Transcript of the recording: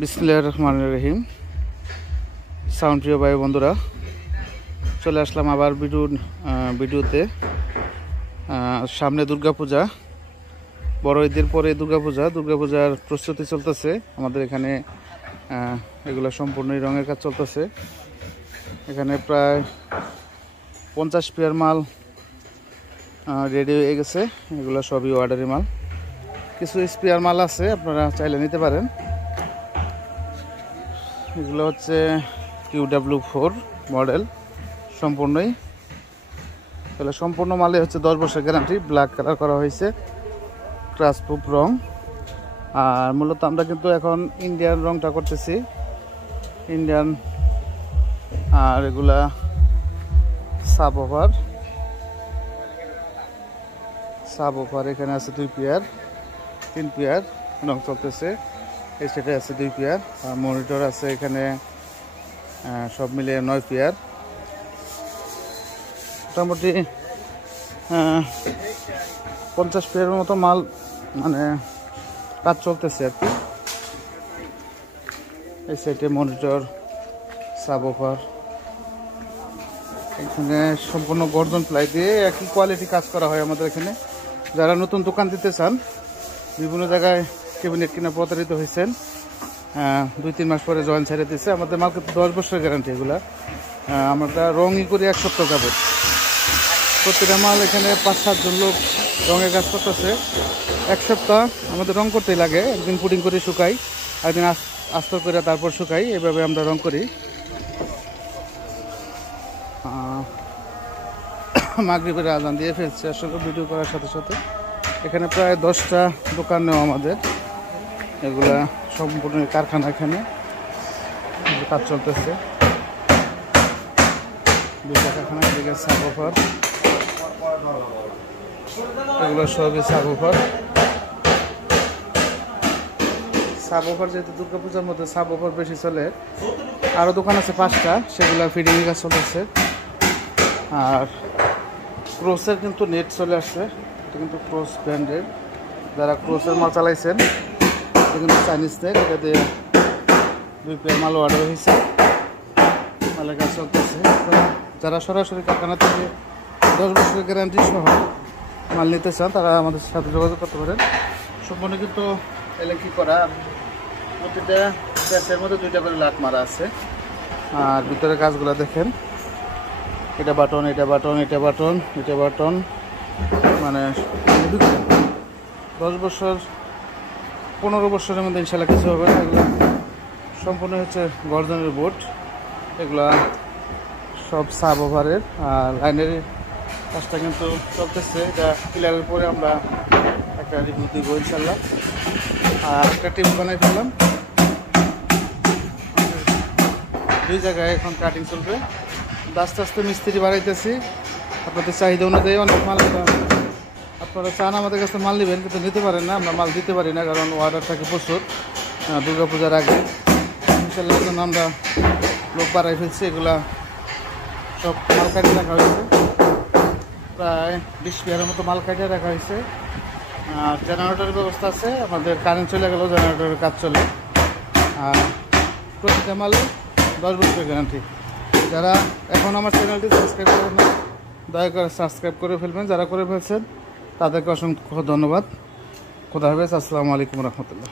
বিসমিল্লাহির রহমানির রহিম। সাউন্ড প্রিয় ভাই বন্ধুরা, চলে আসলাম আবার ভিডিওতে। সামনে দুর্গাপূজা, বড় ঈদের পরে দুর্গাপূজার প্রস্তুতি চলতেছে আমাদের এখানে। এগুলো সম্পূর্ণই রঙের কাজ চলতেছে। এখানে প্রায় 50 পেয়ার মাল রেডি হয়ে গেছে। এগুলো সবই অর্ডারি মাল। কিছু স্পেয়ার মাল আছে, আপনারা চাইলে নিতে পারেন। এগুলো হচ্ছে QW4 মডেল সম্পূর্ণই। তাহলে সম্পূর্ণ মালে হচ্ছে 10 বছর গ্যারান্টি। ব্ল্যাক কালার করা হয়েছে, ক্রাশ প্রুফ রং। আর মূলত আমরা কিন্তু এখন ইন্ডিয়ান রংটা করতেছি, ইন্ডিয়ান। আর এগুলা সাব ওভার এখানে আছে 2 পেয়ার, 3 পেয়ার রং চলতেছে। এই সেটে আছে 2 পেয়ার। আর মনিটর আছে এখানে সব মিলিয়ে 9 পেয়ার। মোটামুটি 50 পেয়ারের মতো মাল মানে কাজ চলতেছে আর কি। এই সেটে মনিটর, সাব ওভার। এখানে সম্পূর্ণ গর্জন প্লাই দিয়ে একই কোয়ালিটি কাজ করা হয় আমাদের এখানে। যারা নতুন দোকান দিতে চান, বিভিন্ন জায়গায় ক্যাবিনেট কিনা প্রতারিত হয়েছেন, 2-3 মাস পরে জয়েন ছেড়ে দিচ্ছে। আমাদের মাল কিন্তু 10 বছরের গ্যারান্টি। এগুলা আমরা রঙই করি 1 সপ্তাহ যাবত। প্রতিটা মাল এখানে 5-7 জন লোক রঙের কাজ করতেছে। 1 সপ্তাহ আমাদের রং করতেই লাগে। একদিন পুডিং করে শুকাই, একদিন আস্ত করে তারপর শুকাই। এইভাবে আমরা রং করি। মাগরিবের আজান দিয়ে ফেলছে আসলে ভিডিও করার সাথে সাথে। এখানে প্রায় 10টা দোকান নেওয়া আমাদের। এগুলা সম্পূর্ণ কারখানা, এখানে কাজ চলতেছে। 2টা কারখানা। এদিকে সাব ওভার, এগুলো সবই সাব ওভার। যেহেতু দুর্গাপূজার মধ্যে সাব ওভার বেশি চলে, আরও দোকান আছে 5টা, সেগুলো ফিডিংয়ের কাজ চলতেছে। আর ক্রোসের কিন্তু নেট চলে আসছে। এটা কিন্তু ক্রোস ব্র্যান্ডের। যারা ক্রোসের মাল চালাইছেন, এটা কিন্তু চাইনিজ নেট। এটা দিয়ে 2 পেয়ার মাল অর্ডার হয়েছে, মালের কাজ চলতেছে। যারা সরাসরি কারখানা থেকে 10 বছরের গ্যারান্টি সহ মাল নিতে চান, তারা আমাদের সাথে যোগাযোগ করতে পারেন। সম্পূর্ণ কিন্তু এলেকি করা। প্রতিটা প্যাচের মধ্যে 2টা করে লাট মারা আছে। আর ভিতরে কাজগুলো দেখেন, এটা বাটন, এটা বাটন, এটা বাটন, এটা বাটন। মানে 10 বছর 15 বছরের মধ্যে ইনশাল্লাহ কিছু হবে না। এগুলো সম্পূর্ণ হচ্ছে গর্জনের বোর্ড। এগুলা সব সাব ওভারের। আর লাইনের কাজটা কিন্তু চলতেছে। এটা ক্লিয়ারের পরে আমরা একটা রিভিউ দিব ইনশাল্লাহ। আর একটা টিম বানাই ফেললাম। 2 জায়গায় এখন কাটিং চলবে। আস্তে আস্তে মিস্ত্রি বাড়াইতেছি। আপনাদের চাহিদা অনুযায়ী অনেক মাল আপনারা চান আমাদের কাছে মাল নেবেন, কিন্তু নিতে পারেন না। আমরা মাল দিতে পারি না, কারণ অর্ডার থাকে প্রচুর দুর্গাপূজার আগে। ইনশাল্লাহ জন্য আমরা লোক বাড়াই ফেলছি। এগুলা সব মাল কাটিয়ে রাখা হয়েছে। প্রায় 20 পেয়ারের মতো মাল কাটিয়ে রাখা হয়েছে। আর জেনারেটরের ব্যবস্থা আছে। আমাদের কারেন্ট চলে গেলেও জেনারেটরের কাজ চলে। আর প্রতিটা মালে 10 বছরের গ্যারান্টি। যারা এখন আমার চ্যানেলটি সাবস্ক্রাইব করেন না, দয়া করে সাবস্ক্রাইব করে ফেলবেন। যারা করে ফেলছেন তাদেরকে অসংখ্য ধন্যবাদ। খোদা হাফেজ। আসসালামু আলাইকুম রহমতুল্লাহ।